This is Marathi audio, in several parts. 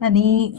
आणि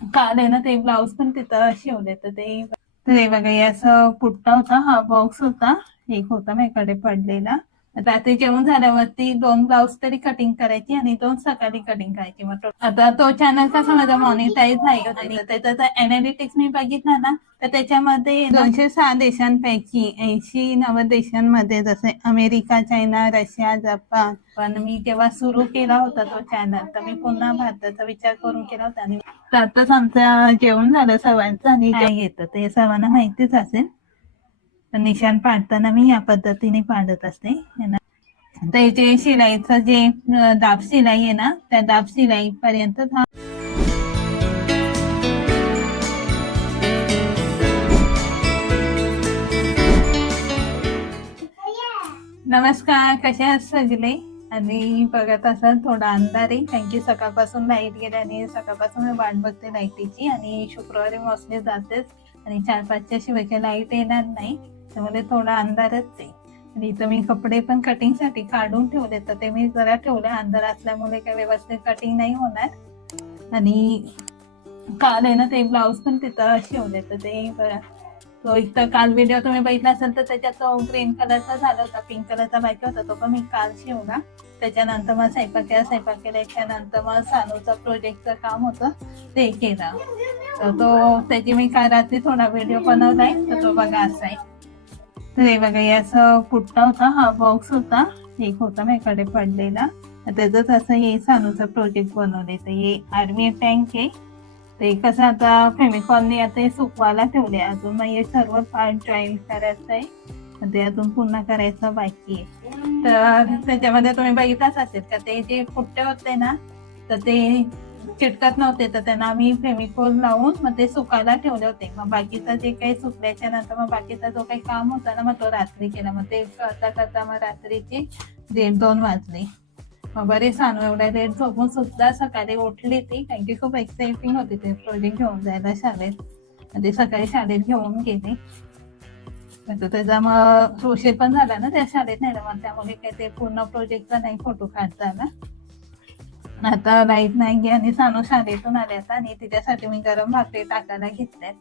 काल आहे ना ते ब्लाऊज पण तिथं शिवले तर ते तर बघा असं पुट्टा होता हा बॉक्स होता. एक होता माझ्याकडे पडलेला. रात्री जेवण झाल्यावरती दोन ब्लाऊज तरी कटिंग करायची आणि दोन सकाळी कटिंग करायची मग आता तो चॅनल कसा माझा मॉनिटाईज आहे त्याचा अनालिटिक्स मी बघितला ना तर त्याच्यामध्ये दोनशे सहा देशांपैकी ऐंशी नव्वद देशांमध्ये जसे अमेरिका चायना रशिया जपान. पण मी जेव्हा सुरू केला होता तो चॅनल तर मी पुन्हा भारताचा विचार करून केला होता. आणि आताच आमचं जेवण झालं सर्वांचं आणि काय येतं ते सर्वांना माहितीच असेल. निशाण पाडताना मी या पद्धतीने पाडत असते तर जे शिलाईचं जे दाब शिलाई आहे ना त्या दाब शिलाई पर्यंत हा नमस्कार कसे आहात सगळे? आणि बघत असाल थोडा अंधार आहे. कारण की सकाळपासून लाइट गेली आणि सकाळपासून मी वाट बघते लाईटीची आणि शुक्रवारी मोस्टली जातेच. आणि चार पाचच्या शिवाय लाइट येणार नाही. त्यामुळे थोडा अंधारच आहे. आणि इथं मी कपडे पण कटिंगसाठी काढून ठेवले तर ते मी जरा ठेवले. अंधार असल्यामुळे काही व्यवस्थित कटिंग नाही होणार. आणि काल आहे ना ते ब्लाऊज पण तिथं शिवले तर ते बघा तो तर काल व्हिडिओ तुम्ही बघितला असेल तर त्याच्यात तो ग्रीन कलरचा झाला होता. पिंक कलरचा बाकी होता. तो पण मी काल शिवला. त्याच्यानंतर मग स्वयंपाक केला. स्वयंपाक केला त्याच्यानंतर मग सानूचं प्रोजेक्टचं काम होतं. ते केलं. तर तो त्याची मी काल रात्री थोडा व्हिडिओ बनवलाय. तर तो बघा असा आहे. तर हे बघा याचा पुट्टा होता हा बॉक्स होता एक होता माझ्याकडे पडलेला. तर त्याचंच असं हे सानूचं प्रोजेक्ट बनवले तर हे आर्मी टँक आहे. ते कसं आता फेमिकॉलने आता हे सुकवायला ठेवले अजून मग हे सर्व पार्ट जॉईन करायचं आहे ते अजून पुन्हा करायचं बाकी आहे. तर त्याच्यामध्ये तुम्ही बघितलाच असेल का ते जे पुट्टे होते ना तर ते चिटकत नव्हते तर त्यांना आम्ही फेमिकोल लावून मग ते सुकायला ठेवले होते. मग बाकीचं जे काही सुकल्याच्या नंतर मग बाकीचा जो काही काम होता ना मग तो रात्री केला. मग ते करता करता मग रात्रीचे दीड दोन वाजले. मग बरे सांगू एवढ्या लेट झोपून सुद्धा सकाळी उठली ती कारण की खूप एक्साइटिंग होती ते प्रोजेक्ट घेऊन जायला शाळेत. ते सकाळी शाळेत घेऊन गेले. तर त्याचा मग उशीर पण झाला ना त्या शाळेत नाही मग त्यामुळे काही ते पूर्ण प्रोजेक्टचा नाही फोटो काढता आला. आता लाइट नाही गे आणि सानू शाळेतून आल्यात आणि तिच्यासाठी मी गरम भाकरी टाकायला घेतल्यात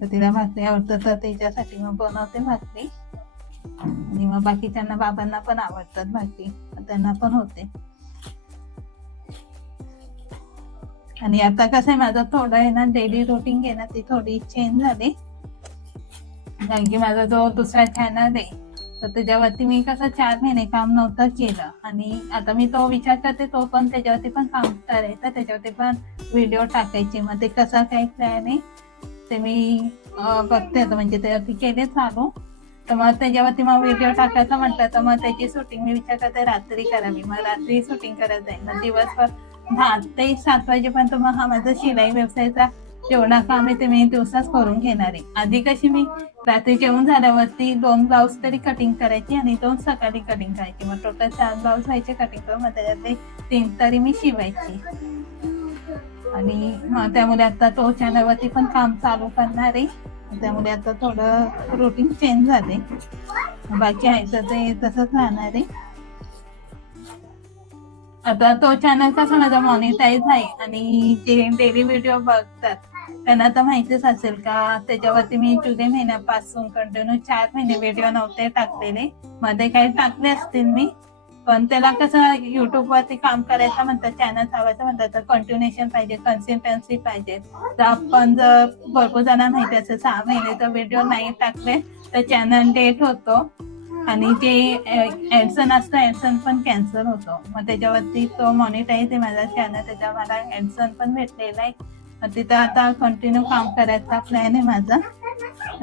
तर तिला भाकरी आवडतं तर त्याच्यासाठी मग बनवते भाकरी. आणि मग बाकीच्यांना बाबांना पण आवडतात भाकरी. त्यांना पण होते. आणि आता कसं आहे माझं थोडं आहे ना डेली रुटीन आहे ना ती थोडी चेंज झाली. कारण की माझा जो दुसरा चॅनल आहे तर त्याच्यावरती मी कसं चार महिने काम नव्हतं केलं आणि आता मी तो विचार करते तो पण त्याच्यावरती पण काम करायचं त्याच्यावरती पण व्हिडिओ टाकायचे. मग ते कसं काय प्लॅन ते मी बघते आता. म्हणजे त्यावरती केले चालू. तर मग त्याच्यावरती मग व्हिडिओ टाकायचा म्हटलं तर मग त्याची शूटिंग मी विचार करते रात्री करावी. मग रात्री शूटिंग करत जाईल मग दिवसभर दहा ते सात वाजेपर्यंत मग हा माझा शिलाई व्यवसायाचा जेवढा काम आहे ते मी दिवसाच करून घेणार आहे. आधी कशी मी रात्री जेवण झाल्यावरती दोन ब्लाऊज तरी कटिंग करायची आणि दोन सकाळी कटिंग करायची. मग टोटल चार ब्लाऊज व्हायचे कटिंग करून मग त्याच्यातले तीन तरी मी शिवायची. आणि मग त्यामुळे आता तो चॅनलवरती पण काम चालू करणार आहे. त्यामुळे आता थोडं रुटीन चेंज झाले बाकी आहे तर ते तसंच राहणार आहे. आता तो चॅनल कसं माझा मॉनिटाईज आहे आणि जे डेली व्हिडिओ बघतात त्यांना तर माहितीच असेल का त्याच्यावरती मी जुलै महिन्यापासून कंटिन्यू चार महिने व्हिडिओ नव्हते टाकलेले. मध्ये काही टाकले असतील मी पण त्याला कसं युट्यूब वरती काम करायचं म्हणतात चॅनल चालवायचं म्हणतात तर कंटिन्युएशन पाहिजे कन्सिस्टन्सी पाहिजे. तर आपण जर भरपूर जणांना माहिती असेल सहा महिने जर व्हिडिओ नाही टाकले तर चॅनल डेट होतो. आणि ते ऍडसन असतं ऍडसन पण कॅन्सल होतो. मग त्याच्यावरती तो मॉनिटाईज आहे माझा चॅनल त्याच्यावर मला ऍडसन पण भेटलेला आहे. तिथं आता कंटिन्यू काम करायचा प्लॅन आहे माझा.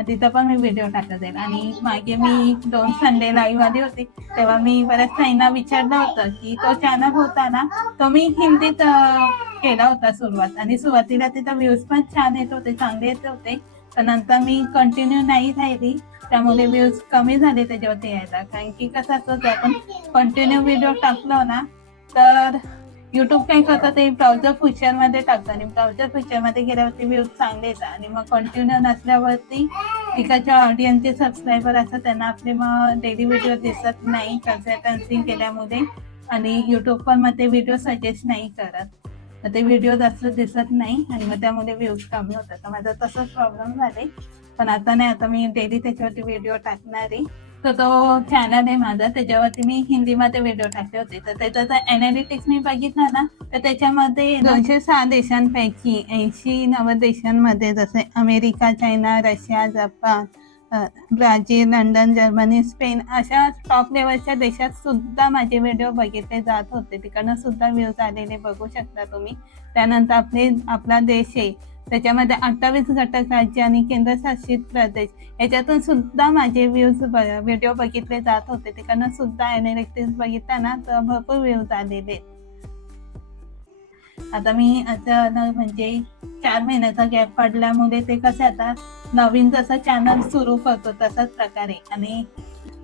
तिथं पण मी व्हिडिओ टाकत जाईल आणि मागे मी दोन संडे लाईव्ह आली होती. तेव्हा मी बऱ्याच ताईंना विचारलं होतं की तो चॅनल होता ना तो मी हिंदीत केला होता सुरुवात. आणि सुरुवातीला तिथं व्ह्यूज पण छान येत होते चांगले येत होते. पण नंतर मी कंटिन्यू नाही राहिली. त्यामुळे व्ह्यूज कमी झाले त्याच्यावरती यायला. कारण की कसं असतं आपण कंटिन्यू व्हिडिओ टाकलो ना तर युट्यूब काय करतात ते ब्राउझर फीचरमध्ये टाकतं आणि ब्राउझर फीचरमध्ये गेल्यावरती व्ह्यूज चांगले येतात. आणि मग कंटिन्यू नसल्यावरती तिकडच्या ऑडियन्सचे सबस्क्रायबर असतात त्यांना आपले मग डेली व्हिडिओ दिसत नाही कन्सल्टन्सी केल्यामुळे आणि युट्यूब पण मग ते व्हिडिओ सजेस्ट नाही करत. मग ते व्हिडिओ जास्त दिसत नाही आणि मग त्यामुळे व्ह्यूज कमी होतात. तर माझा तसंच प्रॉब्लेम झाले पण आता नाही आता मी डेली त्याच्यावरती व्हिडिओ टाकणार. आहे तर तो चॅनल आहे माझा. त्याच्यावरती मी हिंदीमध्ये व्हिडिओ टाकले होते. तर त्याचा अनालिटिक्स मी बघितला ना तर त्याच्यामध्ये दोनशे सहा देशांपैकी ऐंशी नव्वद देशांमध्ये जसे America China Russia Japan Brazil London Germany Spain अशा टॉप लेवलच्या देशात सुद्धा माझे व्हिडिओ बघितले जात होते. तिकडनं सुद्धा व्ह्यूज आलेले बघू शकता तुम्ही. त्यानंतर आपले आपला देश आहे. त्याच्यामध्ये अठ्ठावीस घटक राज्य आणि केंद्रशासित प्रदेश. याच्यातून सुद्धा माझे व्ह्यूज व्हिडिओ बघितले जात होते. तिकडनं सुद्धा अनालिटिक्स बघितताना तर भरपूर व्ह्यूज आलेले. आता मी आता म्हणजे चार महिन्याचा गॅप पडल्यामुळे ते कसं आता नवीन जसं चॅनल सुरू करतो तशाच प्रकारे. आणि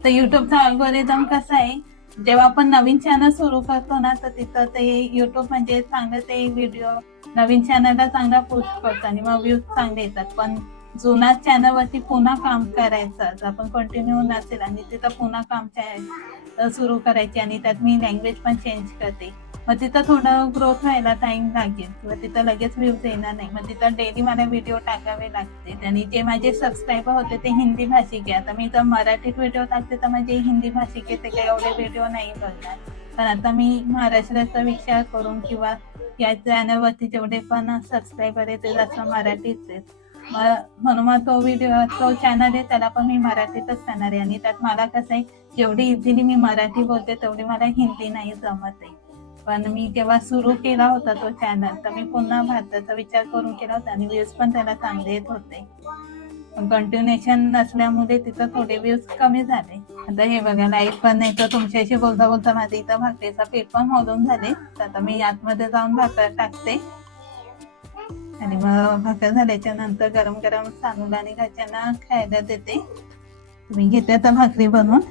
तर युट्यूबचा अल्गोरिदम कसा आहे जेव्हा आपण नवीन चॅनल सुरू करतो ना तर तिथं ते युट्यूब म्हणजे चांगलं ते व्हिडिओ नवीन चॅनलला चांगला पुश करतो आणि मग व्ह्यूज चांगले येतात. पण जुना चॅनलवरती पुन्हा काम करायचं जर आपण कंटिन्यू नसेल आणि तिथं पुन्हा काम सुरू करायचे आणि त्यात मी लँग्वेज पण चेंज करते. मग तिथं थोडं ग्रोथ व्हायला टाइम लागेल. किंवा तिथं लगेच व्ह्यूज येणार नाही. मग तिथं डेली मला व्हिडिओ टाकावे लागते आणि जे माझे सबस्क्रायबर होते ते हिंदी भाषिक आहे. आता मी जर मराठीत व्हिडिओ टाकते तर माझे हिंदी भाषिक आहे ते काही एवढे व्हिडिओ नाही बघणार. पण आता मी महाराष्ट्राचा विचार करून किंवा या चॅनलवरती जेवढे पण सबस्क्राईबर आहे ते जास्त मराठीच आहेत. म्हणून मग तो व्हिडिओ तो चॅनल आहे त्याला पण मी मराठीतच करणार आहे. आणि त्यात मला कसं आहे जेवढी इझिली मी मराठी बोलते तेवढी मला हिंदी नाही जमत आहे. पण मी जेव्हा सुरू केला होता तो चॅनल तर मी पुन्हा भारताचा विचार करून केला होता आणि व्ह्यूज पण त्याला चांगले येत होते. कंटिन्युएशन असल्यामुळे तिथं थोडे व्ह्यूज कमी झाले. आता हे बघा लाइट पण नाही तर तुमच्याशी बोलता बोलता माझे इथं भाकरीचा पीठ पण मोडून झाले. तर आता मी आतमध्ये जाऊन भाकर टाकते. आणि मग भाकर झाल्याच्यानंतर गरम गरम तांदूळ आणि घरच्यांना खायला देते. मी घेते आता भाकरी बनवून?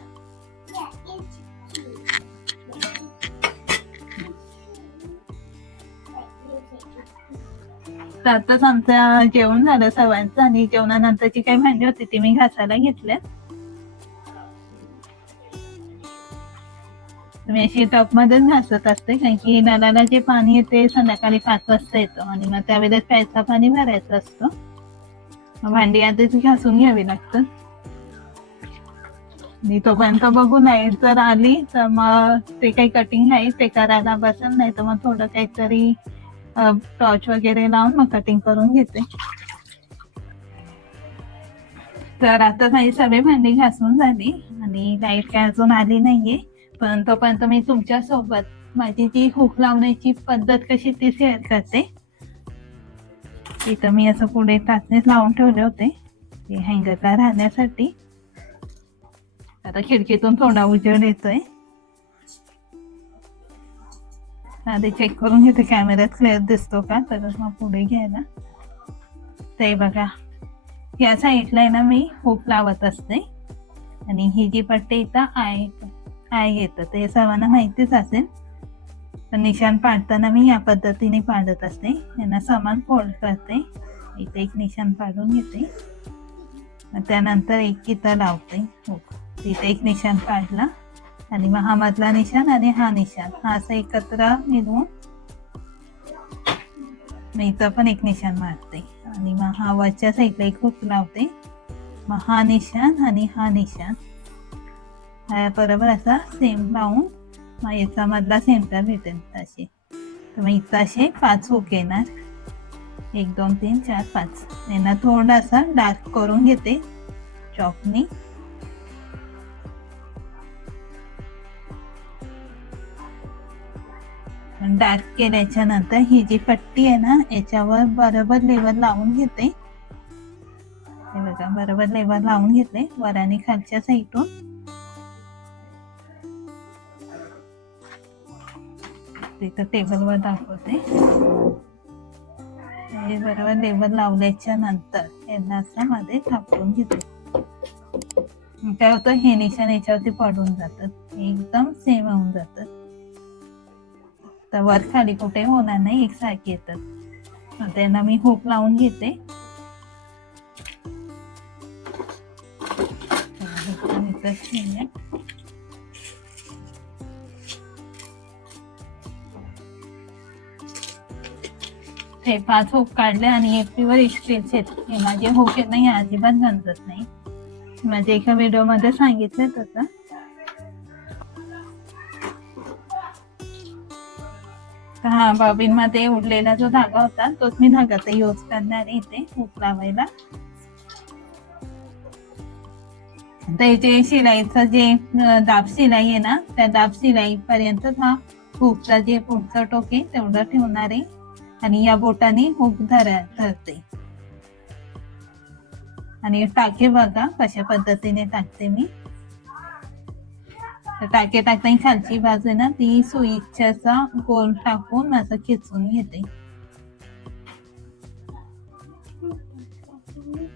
तर आताच आमचं जेवण झालं सर्वांचं आणि जेवणानंतरची काही भांडी होती ती मी घासायला घेतल्या मी अशी टॉप मध्येच घासत असते कारण की नळाला जे पाणी येते संध्याकाळी पाच वाजता येतं आणि मग त्यावेळेस प्यायचा पाणी भरायचं असतं. भांडी आधीच घासून घ्यावी लागतं मी तोपर्यंत बघू नाही जर आली तर मग ते काही कटिंग आहे ते करायला बसेल नाही तर मग थोडं काहीतरी टॉर्च वगैरे लावून मग कटिंग करून घेते. तर आता माझी सगळी भांडी घासून झाली आणि लाइट काय अजून आली नाहीये. पण तोपर्यंत मी तुमच्यासोबत माझी जी हुक लावण्याची पद्धत कशी ती शेअर करते. इथं मी असं पुढे टाचणीत लावून ठेवले होते ते हँगरला राहण्यासाठी. आता खिडकीतून थोडा उजेड येतोय. आधी चेक करून घेते कॅमेऱ्यात क्लिअर दिसतो का? तरच मग पुढे घ्यायला. ते बघा. या साईडला आहे ना मी हुक लावत असते. आणि ही जी पट्टी इथं आय आय येतं. ते सर्वांना माहितीच असेल. तर निशाण पाडताना मी या पद्धतीने पाडत असते. यांना समान फोल्ड करते. इथे एक निशाण पाडून घेते. त्यानंतर एक इथं लावते. हुक तिथे एक निशाण पाडला. आणि मग हा मधला निशाण आणि हा निशाण हा असं एकत्र मिळवून मग इथं पण एक निशाण मारते आणि मग हा वरच्या साईडला एक हुक लावते. मग हा निशाण आणि हा निशाण हा बरोबर असा सेम लावून मग याचा मधला सेंटर भेटेल असे तर मग इथं असे पाच हुक येणार. एक दोन तीन चार पाच. यांना थोडासा डार्क करून घेते. चॉकनी डार्क केल्याच्यानंतर ही जी पट्टी आहे ना याच्यावर बरोबर लेवल लावून घेते. हे बघा बरोबर लेवल लावून घेते वर आणि खालच्या साईडून तिथं टेबलवर दाखवते. हे बरोबर लेवल लावल्याच्या नंतर यांना असं मध्ये थापून घेते. काय होतं हे निशाण याच्यावरती पडून जातात एकदम सेम होऊन जातात तर वर खाली कुठे होणार नाही एकसारखी येतात. मग त्यांना मी हुक लावून घेते. ते पाच हुक काढले आणि एक प्युअर स्टीलचे हे माझे हुक नाही अजिबात गंजत नाही. माझ्या एका व्हिडिओमध्ये सांगितलं तसं. हा बॉबिनमध्ये उडलेला जो धागा होता तोच मी धागा ते यूज करणार इथे हुक लावायला. तर जे शिलाईचं जे दाब शिलाई आहे ना त्या दाब शिलाई पर्यंत हा हुकचा जे पुढचं टोके तेवढं ठेवणार आहे. आणि या बोटाने हुक धर धरते. आणि टाके बघा कशा पद्धतीने टाकते मी. टाके टाकताना खालची बाजू आहे ना ती सुईच्या गोल टाकून असं खेचून घेते.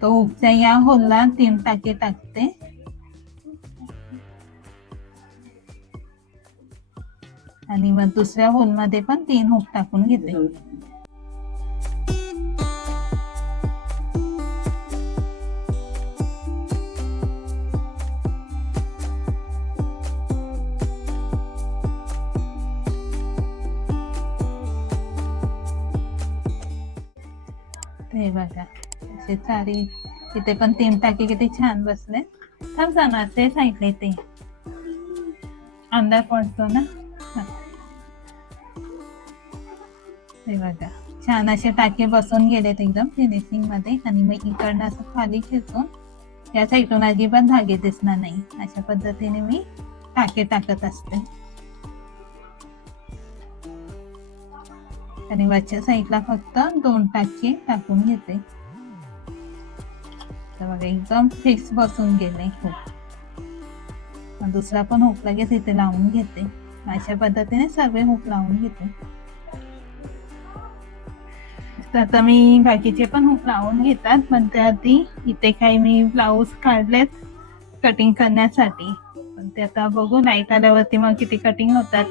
तो हुकच्या या होलला तीन टाके टाकते. आणि मग दुसऱ्या होलमध्ये पण तीन हुक टाकून घेते. हे बघा असे चारी इथे पण तीन टाके किती छान बसले. थांब जाणार ते सांगितले ते अंधार पडतो ना? हे. बघा. छान असे टाके बसून गेलेत एकदम फिनिशिंगमध्ये. आणि मग इकडनं असं खाली खेचून या साईडून अजिबात धागे दिसणार नाही. अशा पद्धतीने मी टाके टाकत असते. आणि वरच्या साईडला फक्त दोन टाके टाकून घेते. तर बघा एकदम फिक्स बसून गेले खूप हो. दुसरा पण हुक लगेच इथे लावून घेते. अशा पद्धतीने सर्व हुक लावून घेते. तर आता मी बाकीचे पण हुक लावून घेतात पण त्याआधी इथे काही मी ब्लाऊज काढलेत कटिंग करण्यासाठी. पण ते आता बघू लाइट आल्यावरती मग किती कटिंग होतात.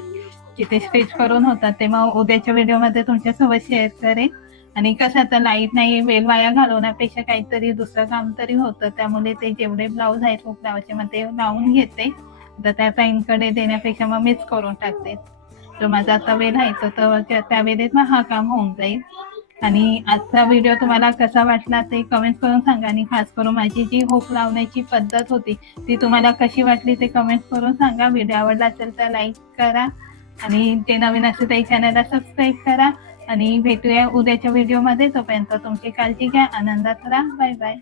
जिथे स्टिच करून होतात ते मग उद्याच्या व्हिडिओमध्ये तुमच्यासोबत शेअर करेन. आणि कसं आता लाइट नाही वेल वाया घालवण्यापेक्षा काहीतरी दुसरं काम तरी होतं. त्यामुळे ते जेवढे ब्लाऊज आहेत ब्लाऊजचे मग ते लावून घेते. आता त्या टाईमकडे देण्यापेक्षा मग मीच करून टाकते. तर माझा आता वेळ आहे तर त्या- वेळेत मग हा काम होऊन जाईल. आणि आजचा व्हिडिओ तुम्हाला कसा वाटला ते कमेंट करून सांगा. आणि खास करून माझी जी हुक लावण्याची पद्धत होती ती तुम्हाला कशी वाटली ते कमेंट करून सांगा. व्हिडिओ आवडला असेल तर लाईक करा. आणि जे नवीन असते तर चॅनलला सबस्क्राईब करा. आणि भेटूया उद्याच्या व्हिडिओमध्ये तोपर्यंत तुमची काळजी घ्या. आनंदात राहा. Bye bye